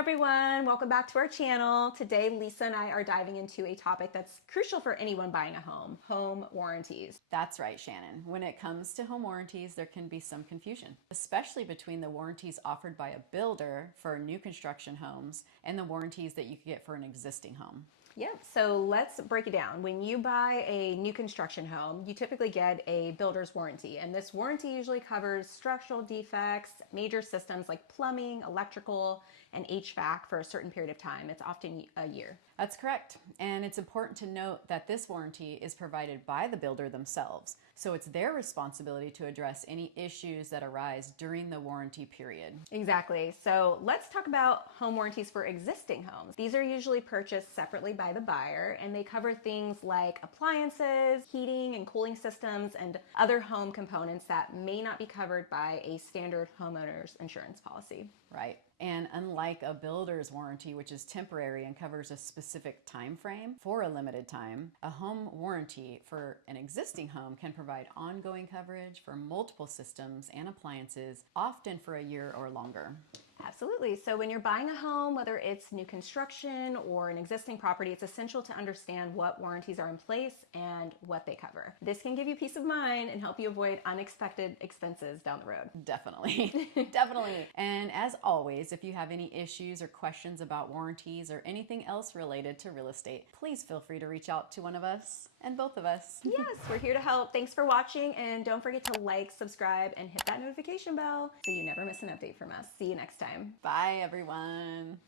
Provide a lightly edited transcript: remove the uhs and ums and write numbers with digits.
everyone, welcome back to our channel. Today, Lisa and I are diving into a topic that's crucial for anyone buying a home, home warranties. That's right, Shannon. When it comes to home warranties, there can be some confusion, especially between the warranties offered by a builder for new construction homes and the warranties that you could get for an existing home. Yep, so let's break it down. When you buy a new construction home, you typically get a builder's warranty, and this warranty usually covers structural defects, major systems like plumbing, electrical, and HVAC for a certain period of time. It's often a year. That's correct. And it's important to note that this warranty is provided by the builder themselves. So it's their responsibility to address any issues that arise during the warranty period. Exactly. So let's talk about home warranties for existing homes. These are usually purchased separately by the buyer, and they cover things like appliances, heating and cooling systems, and other home components that may not be covered by a standard homeowner's insurance policy. Right. And unlike a builder's warranty, which is temporary and covers a specific time frame for a limited time, a home warranty for an existing home can provide ongoing coverage for multiple systems and appliances, often for a year or longer. Absolutely. So when you're buying a home, whether it's new construction or an existing property, it's essential to understand what warranties are in place and what they cover. This can give you peace of mind and help you avoid unexpected expenses down the road. Definitely. Definitely. And as always, if you have any issues or questions about warranties or anything else related to real estate, please feel free to reach out to one of us and both of us. Yes, we're here to help. Thanks for watching, and don't forget to like, subscribe, and hit that notification bell so you never miss an update from us. See you next time. Bye, everyone.